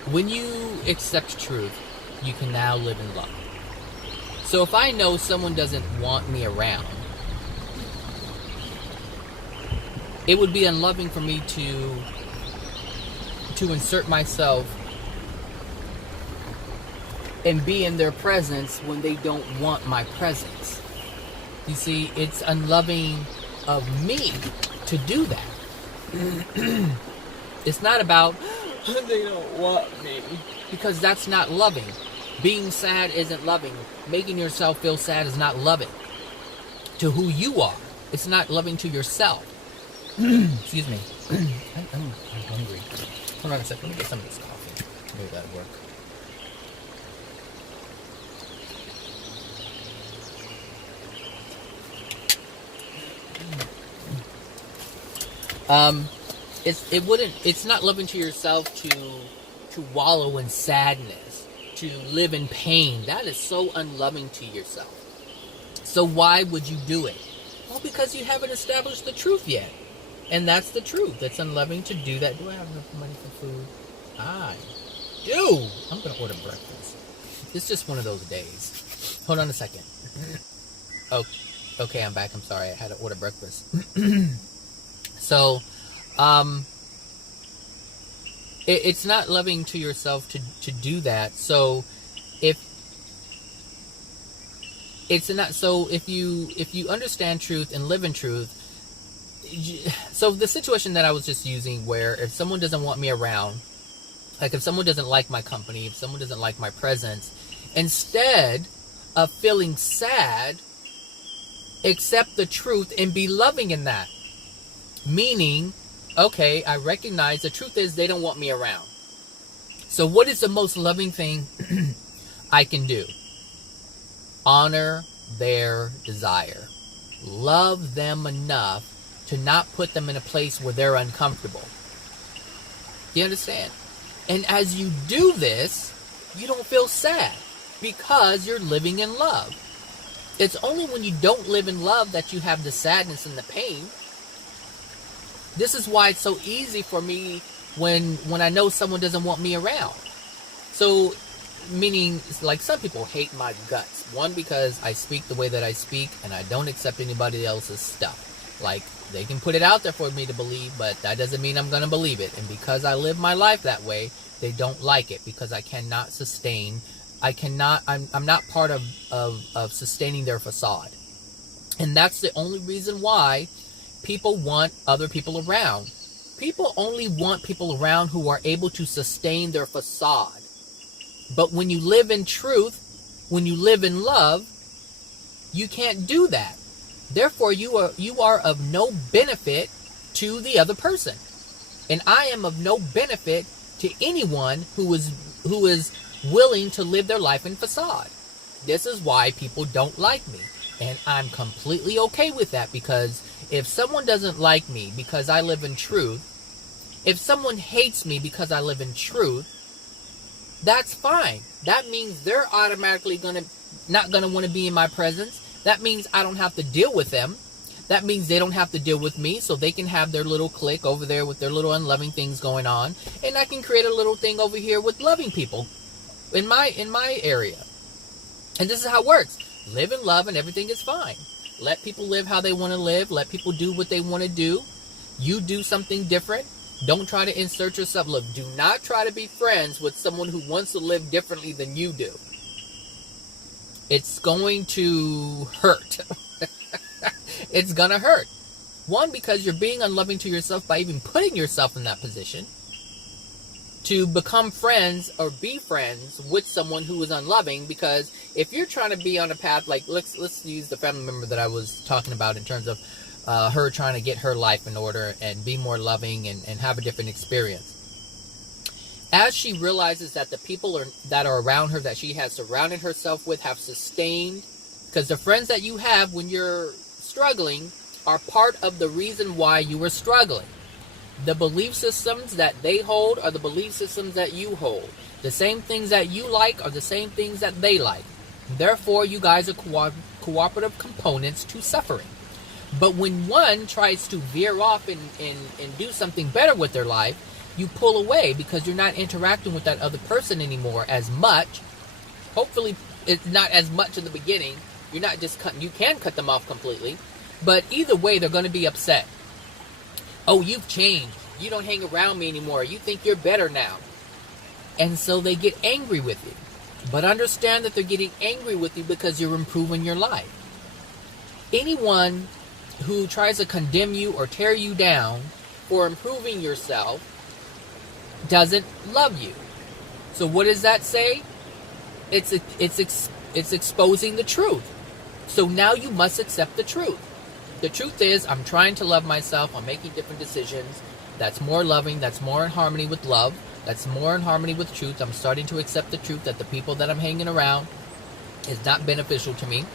when you accept truth, you can now live in love. So if I know someone doesn't want me around, it would be unloving for me to insert myself and be in their presence when they don't want my presence. You see, it's unloving of me to do that. It's not about, they don't want me, because that's not loving. Being sad isn't loving. Making yourself feel sad is not loving to who you are. It's not loving to yourself. Excuse me. I'm hungry. Hold on a second. Let me get some of this coffee. Maybe that'll work. It's not loving to yourself to wallow in sadness, to live in pain. That is so unloving to yourself. So why would you do it? Well, because you haven't established the truth yet. And that's the truth. It's unloving to do that. Do I have enough money for food? I do. I'm going to order breakfast. It's just one of those days. Hold on a second. Oh, Okay, I'm back. I'm sorry. I had to order breakfast. So, it's not loving to yourself to do that. So, if it's not, so if you understand truth and live in truth, so the situation that I was just using, where if someone doesn't want me around, like if someone doesn't like my company, if someone doesn't like my presence, instead of feeling sad, accept the truth and be loving in that. Meaning, okay, I recognize the truth is they don't want me around. So what is the most loving thing I can do? Honor their desire. Love them enough to not put them in a place where they're uncomfortable. Do you understand? And as you do this, you don't feel sad because you're living in love. It's only when you don't live in love that you have the sadness and the pain. This is why it's so easy for me when I know someone doesn't want me around. So, meaning, like, some people hate my guts. One, because I speak the way that I speak and I don't accept anybody else's stuff. Like, they can put it out there for me to believe, but that doesn't mean I'm going to believe it. And because I live my life that way, they don't like it because I cannot sustain. I'm not part of sustaining their facade. And that's the only reason why people want other people around. People only want people around who are able to sustain their facade. But when you live in truth, when you live in love, you can't do that. Therefore, you are of no benefit to the other person. And I am of no benefit to anyone who is willing to live their life in facade. This is why people don't like me. And I'm completely okay with that, because if someone doesn't like me because I live in truth, if someone hates me because I live in truth, that's fine. That means they're automatically not gonna want to be in my presence. That means I don't have to deal with them. That means they don't have to deal with me, so they can have their little clique over there with their little unloving things going on, and I can create a little thing over here with loving people in my area. And this is how it works. Live in love and everything is fine. Let people live how they want to live. Let people do what they want to do. You do something different. Don't try to insert yourself. Look, do not try to be friends with someone who wants to live differently than you do. It's going to hurt. It's going to hurt. One, because you're being unloving to yourself by even putting yourself in that position. To become friends or be friends with someone who is unloving, because if you're trying to be on a path, like let's use the family member that I was talking about in terms of her trying to get her life in order and be more loving and have a different experience. As she realizes that the people that are around her, that she has surrounded herself with, have sustained, because the friends that you have when you're struggling are part of the reason why you were struggling. The belief systems that they hold are the belief systems that you hold. The same things that you like are the same things that they like. Therefore, you guys are cooperative components to suffering. But when one tries to veer off and do something better with their life, you pull away because you're not interacting with that other person anymore as much. Hopefully, it's not as much in the beginning. You're not just you can cut them off completely. But either way, they're going to be upset. Oh, you've changed. You don't hang around me anymore. You think you're better now. And so they get angry with you. But understand that they're getting angry with you because you're improving your life. Anyone who tries to condemn you or tear you down for improving yourself doesn't love you. So what does that say? It's exposing the truth. So now you must accept the truth. The truth is, I'm trying to love myself. I'm making different decisions. That's more loving. That's more in harmony with love. That's more in harmony with truth. I'm starting to accept the truth that the people that I'm hanging around is not beneficial to me.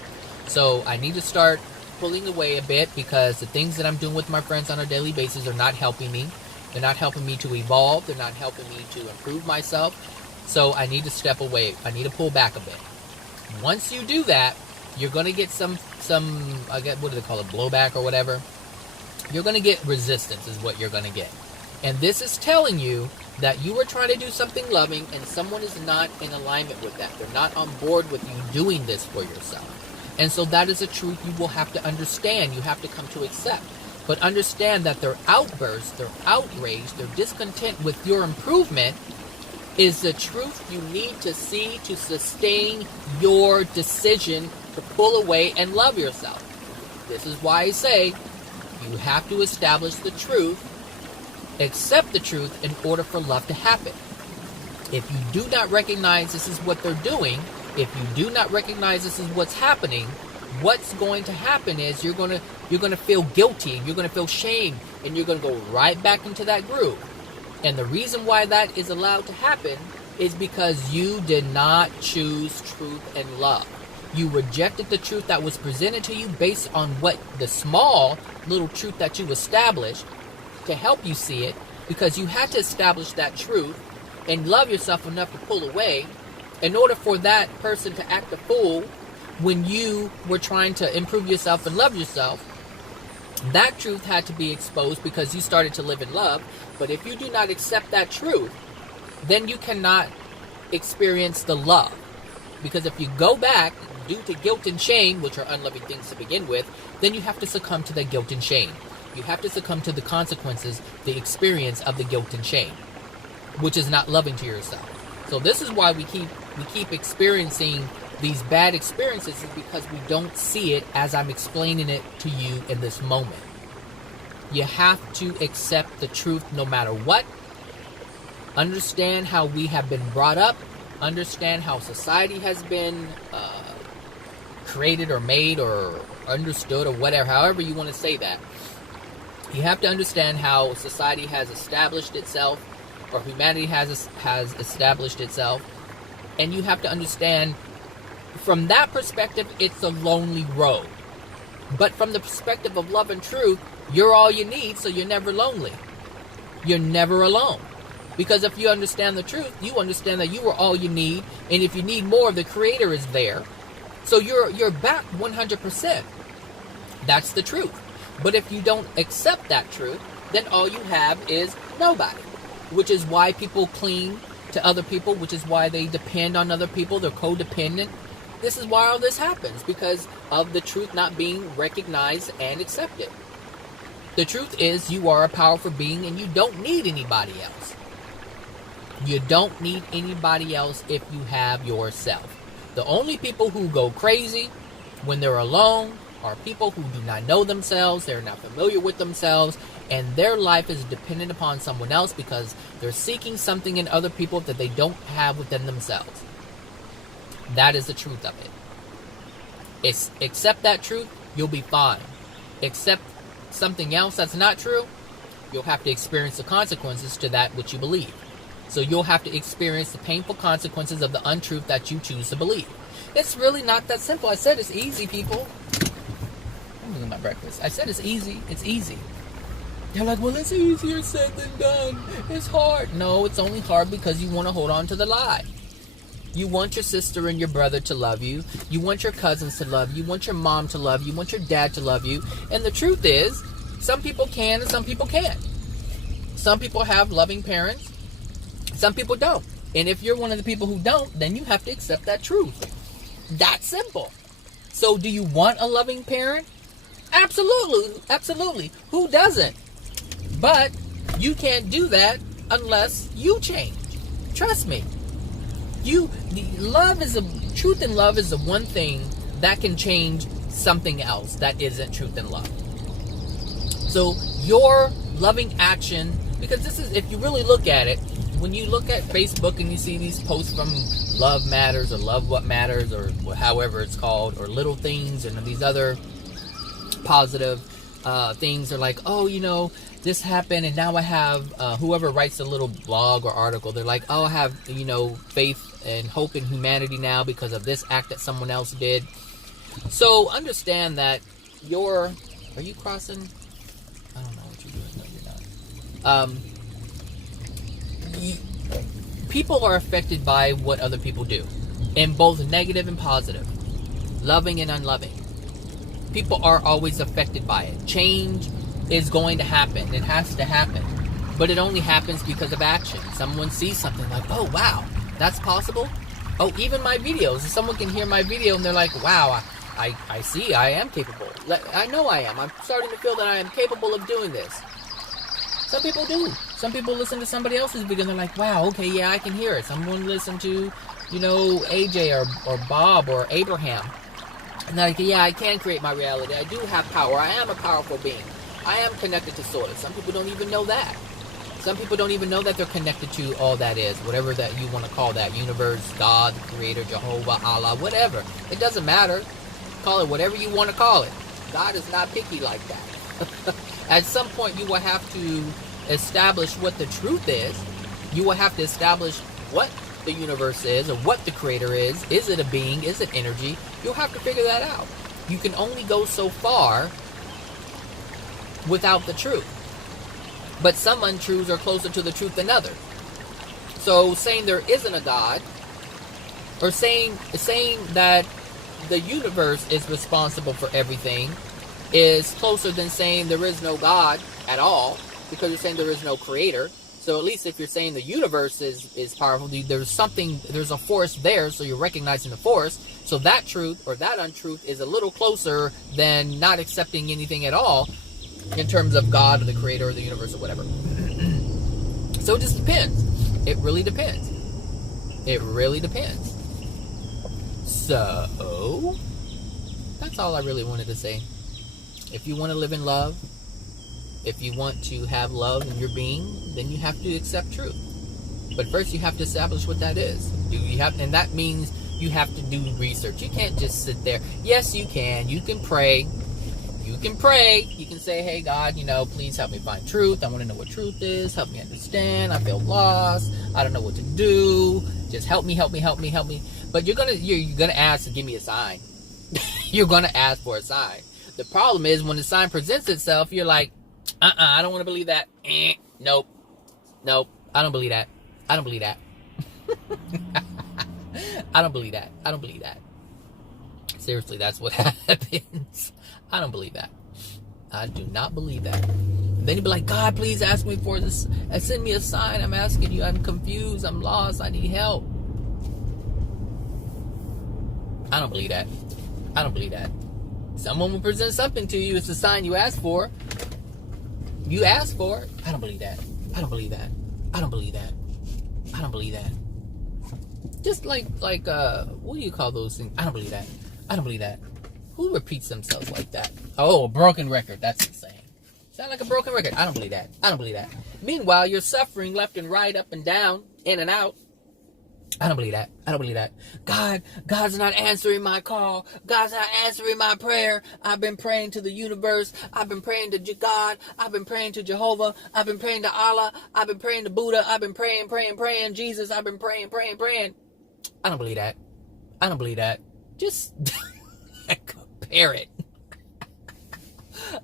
So I need to start pulling away a bit, because the things that I'm doing with my friends on a daily basis are not helping me. They're not helping me to evolve. They're not helping me to improve myself. So I need to step away. I need to pull back a bit. Once you do that, you're going to get some I get, what do they call it, blowback or whatever. You're going to get resistance is what you're going to get. And this is telling you that you are trying to do something loving and someone is not in alignment with that. They're not on board with you doing this for yourself. And so that is a truth you will have to understand. You have to come to accept. But understand that their outbursts, their outrage, their discontent with your improvement is the truth you need to see to sustain your decision to pull away and love yourself. This is why I say you have to establish the truth, accept the truth in order for love to happen. If you do not recognize this is what they're doing, if you do not recognize this is what's happening, what's going to happen is you're going to feel guilty, and you're going to feel shame, and you're going to go right back into that groove. And the reason why that is allowed to happen is because you did not choose truth and love. You rejected the truth that was presented to you based on what the small little truth that you established to help you see it, because you had to establish that truth and love yourself enough to pull away in order for that person to act a fool when you were trying to improve yourself and love yourself. That truth had to be exposed because you started to live in love. But if you do not accept that truth, then you cannot experience the love. Because if you go back due to guilt and shame, which are unloving things to begin with, then you have to succumb to the guilt and shame. You have to succumb to the consequences, the experience of the guilt and shame, which is not loving to yourself. So this is why we keep experiencing these bad experiences, is because we don't see it as I'm explaining it to you in this moment. You have to accept the truth no matter what. Understand how we have been brought up. Understand how society has been created or made or understood or whatever, however you want to say that. You have to understand how society has established itself, or humanity has established itself. And you have to understand, from that perspective, it's a lonely road. But from the perspective of love and truth, you're all you need, so you're never lonely. You're never alone. Because if you understand the truth, you understand that you are all you need, and if you need more, the Creator is there. So you're back 100%. That's the truth. But if you don't accept that truth, then all you have is nobody. Which is why people cling to other people, which is why they depend on other people. They're codependent. This is why all this happens, because of the truth not being recognized and accepted. The truth is, you are a powerful being and you don't need anybody else. You don't need anybody else if you have yourself. The only people who go crazy when they're alone are people who do not know themselves, they're not familiar with themselves, and their life is dependent upon someone else because they're seeking something in other people that they don't have within themselves. That is the truth of it. Accept that truth, you'll be fine. Accept something else that's not true, you'll have to experience the consequences to that which you believe. So you'll have to experience the painful consequences of the untruth that you choose to believe. It's really not that simple. I said it's easy, people. I'm doing my breakfast. I said it's easy. It's easy. They're like, well, it's easier said than done. It's hard. No, it's only hard because you want to hold on to the lie. You want your sister and your brother to love you. You want your cousins to love you. You want your mom to love you. You want your dad to love you. And the truth is, some people can and some people can't. Some people have loving parents. Some people don't. And if you're one of the people who don't, then you have to accept that truth. That's simple. So do you want a loving parent? Absolutely. Absolutely. Who doesn't? But you can't do that unless you change. Trust me. Truth and love is the one thing that can change something else that isn't truth and love. So your loving action, because this is, if you really look at it, when you look at Facebook and you see these posts from Love Matters or Love What Matters or however it's called, or Little Things and these other positive things are like, oh, you know, this happened and now I have whoever writes a little blog or article, they're like, oh, I have, you know, faith and hope in humanity now because of this act that someone else did. So understand that are you crossing? I don't know what you're doing. No, you're not. People are affected by what other people do, in both negative and positive, loving and unloving. People are always affected by it. Change is going to happen. It has to happen. But it only happens because of action. Someone sees something like, oh, wow, that's possible? Oh, even my videos. If someone can hear my video and they're like, wow, I see I am capable. I know I am. I'm starting to feel that I am capable of doing this. Some people do. Some people listen to somebody else's video and they're like, wow, okay, yeah, I can hear it. Someone listen to, AJ or Bob or Abraham. And they're like, yeah, I can create my reality. I do have power. I am a powerful being. I am connected to source. Some people don't even know that. Some people don't even know that they're connected to all that is, whatever that you want to call that, universe, God, Creator, Jehovah, Allah, whatever. It doesn't matter. Call it whatever you want to call it. God is not picky like that. At some point, you will have to establish what the truth is. You will have to establish what the universe is or what the Creator is. Is it a being? Is it energy? You'll have to figure that out. You can only go so far without the truth. But some untruths are closer to the truth than others. So saying there isn't a God, or saying that the universe is responsible for everything, is closer than saying there is no God at all, because you're saying there is no creator. So at least if you're saying the universe is powerful, there's a force there, so you're recognizing the force. So that truth or that untruth is a little closer than not accepting anything at all in terms of God or the creator or the universe or whatever. So it just depends. It really depends. It really depends. So that's all I really wanted to say. If you want to live in love, if you want to have love in your being, then you have to accept truth. But first you have to establish what that is. And that means you have to do research. You can't just sit there. Yes, you can. You can pray. You can pray. You can say, hey, God, please help me find truth. I want to know what truth is. Help me understand. I feel lost. I don't know what to do. Just help me, help me, help me, help me. But you're gonna ask to give me a sign. You're gonna ask for a sign. The problem is when the sign presents itself, you're like, I don't want to believe that. Nope. I don't believe that. I don't believe that. I don't believe that. I don't believe that. Seriously, that's what happens. I don't believe that. I do not believe that. And then you'd be like, God, please ask me for this. Send me a sign. I'm asking you. I'm confused. I'm lost. I need help. I don't believe that. I don't believe that. Someone will present something to you. It's the sign you asked for. You asked for it. I don't believe that. I don't believe that. I don't believe that. I don't believe that. Just like what do you call those things? I don't believe that. I don't believe that. Who repeats themselves like that? Oh, a broken record. That's insane. Sound like a broken record. I don't believe that. I don't believe that. Meanwhile, you're suffering left and right, up and down, in and out. I don't believe that. I don't believe that. God's not answering my call. God's not answering my prayer. I've been praying to the universe. I've been praying to God. I've been praying to Jehovah. I've been praying to Allah. I've been praying to Buddha. I've been praying, Jesus. I've been praying. I don't believe that. I don't believe that. Just like a parrot.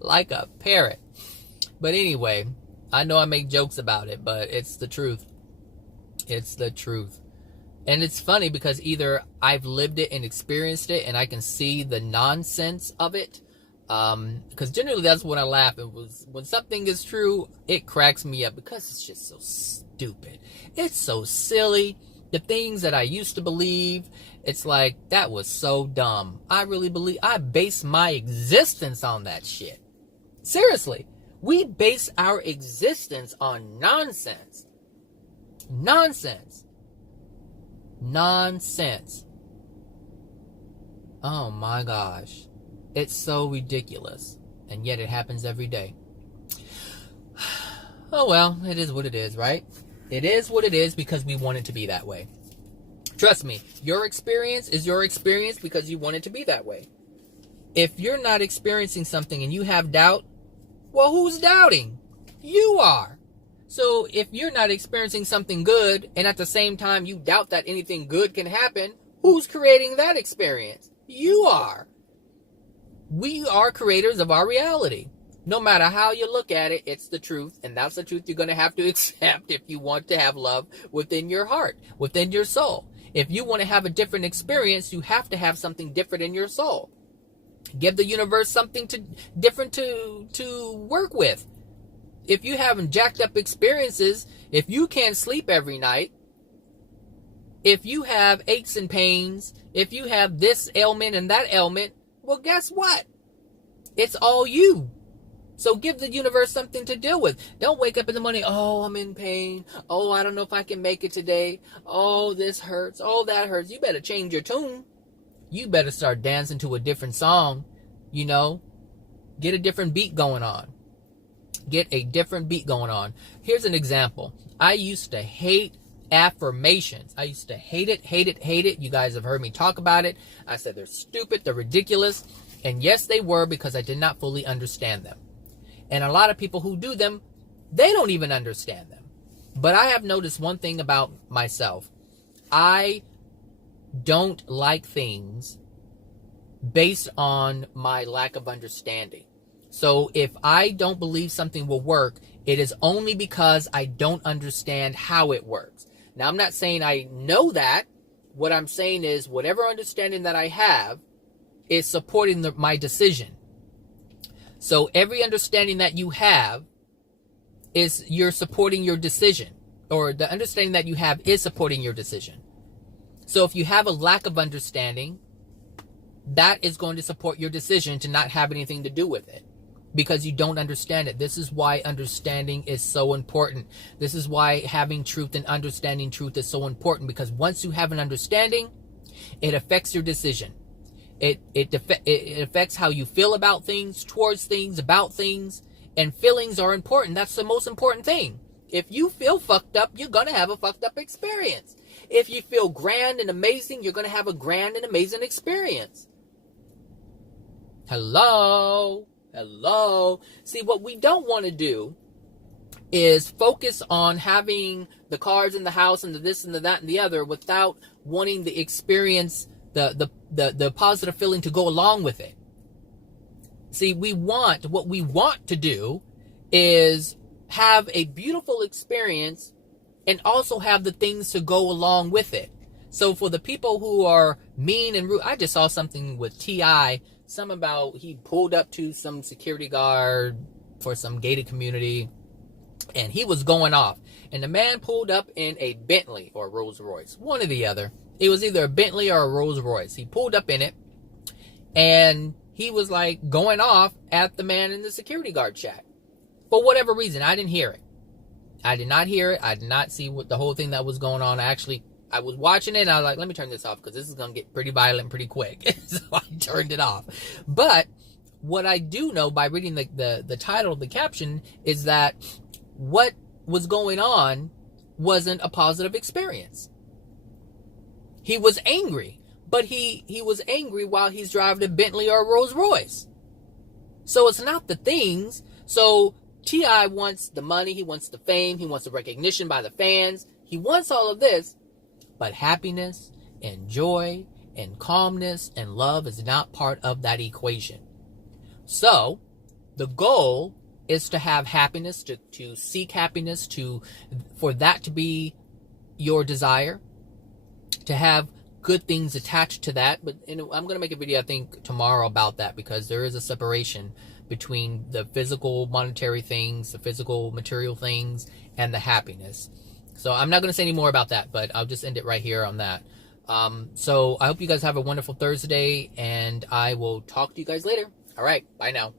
Like a parrot. But anyway, I know I make jokes about it, but it's the truth. It's the truth. And it's funny because either I've lived it and experienced it and I can see the nonsense of it. Because generally that's when I laugh. It was when something is true, it cracks me up because it's just so stupid. It's so silly. The things that I used to believe, it's like, that was so dumb. I base my existence on that shit. Seriously. We base our existence on nonsense. Nonsense. Oh my gosh. It's so ridiculous. And yet it happens every day. Oh well, it is what it is, right? It is what it is because we want it to be that way. Trust me, your experience is your experience because you want it to be that way. If you're not experiencing something and you have doubt, well, who's doubting? You are. So if you're not experiencing something good and at the same time you doubt that anything good can happen, who's creating that experience? You are. We are creators of our reality. No matter how you look at it, it's the truth. And that's the truth you're going to have to accept if you want to have love within your heart, within your soul. If you want to have a different experience, you have to have something different in your soul. Give the universe something different to work with. If you having jacked up experiences, if you can't sleep every night, if you have aches and pains, if you have this ailment and that ailment, Well, guess what? It's all you. So give the universe something to deal with. Don't wake up in the morning, oh, I'm in pain. Oh, I don't know if I can make it today. Oh, this hurts. Oh, that hurts. You better change your tune. You better start dancing to a different song. You know, get a different beat going on. Get a different beat going on. Here's an example. I used to hate affirmations. I used to hate it. You guys have heard me talk about it. I said they're stupid, they're ridiculous. And yes, they were, because I did not fully understand them. And a lot of people who do them, they don't even understand them. But I have noticed one thing about myself. I don't like things based on my lack of understanding. So if I don't believe something will work, it is only because I don't understand how it works. Now, I'm not saying I know that. What I'm saying is whatever understanding that I have is supporting my decision. So every understanding that you have is you're supporting your decision, or the understanding that you have is supporting your decision. So if you have a lack of understanding, that is going to support your decision to not have anything to do with it, because you don't understand it. This is why understanding is so important. This is why having truth and understanding truth is so important, because once you have an understanding, it affects your decision. It affects how you feel about things, towards things, about things, and feelings are important. That's the most important thing. If you feel fucked up, you're going to have a fucked up experience. If you feel grand and amazing, you're going to have a grand and amazing experience. Hello. See, what we don't want to do is focus on having the cars in the house and the this and the that and the other without wanting the experience, the positive feeling to go along with it. See, what we want to do is have a beautiful experience and also have the things to go along with it. So for the people who are mean and rude, I just saw something with T.I., some about he pulled up to some security guard for some gated community and he was going off. And the man pulled up in a Bentley or Rolls Royce, one or the other. It was either a Bentley or a Rolls Royce. He pulled up in it and he was like going off at the man in the security guard shack. For whatever reason, I didn't hear it. I did not hear it. I did not see what the whole thing that was going on. I was watching it and I was like, let me turn this off because this is going to get pretty violent pretty quick. So I turned it off. But what I do know by reading the title, the caption, is that what was going on wasn't a positive experience. He was angry, but he was angry while he's driving a Bentley or a Rolls Royce. So it's not the things. So T.I. wants the money, he wants the fame, he wants the recognition by the fans. He wants all of this. But happiness and joy and calmness and love is not part of that equation. So the goal is to have happiness, to seek happiness, for that to be your desire, to have good things attached to that. But I'm going to make a video, I think, tomorrow about that, because there is a separation between the physical monetary things, the physical material things, and the happiness. So I'm not going to say any more about that, but I'll just end it right here on that. So I hope you guys have a wonderful Thursday, and I will talk to you guys later. All right, bye now.